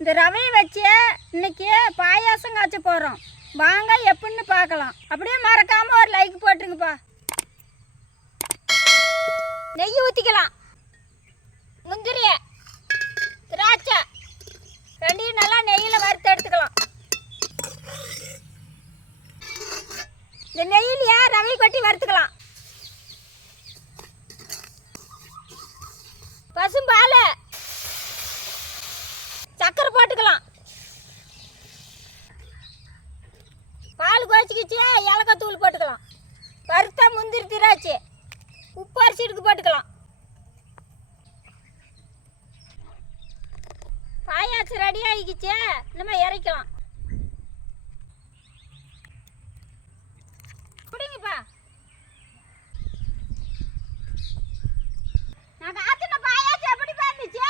இந்த ரவையை வச்சு இன்னைக்கு பாயாசம் காய்ச்ச போகிறோம். வாங்க எப்படின்னு பார்க்கலாம். அப்படியே மறக்காமல் ஒரு லைக் போட்டுருங்கப்பா. நெய் ஊற்றிக்கலாம். முந்திரி திராட்சை ரெண்டையும் நல்லா நெய்யில் வறுத்து எடுத்துக்கலாம். இந்த நெய்யிலையே ரவை கொட்டி வறுத்துக்கலாம். பசும்பால் சக்கரை போட்டுக்கலாம். பால் குறைச்சிக்கிச்சு ஏலக்காய் தூள் போட்டுக்கலாம். வறுத்தா முந்திரி திராட்சை உப்பு அரிசி எடுத்து போட்டுக்கலாம். பாயாசம் ரெடி ஆகிக்கிச்சு. நம்ம இறக்கலாம். குடிங்கப்பா. நான் காய்ச்சின பாயாசம் எப்படி இருந்துச்சு?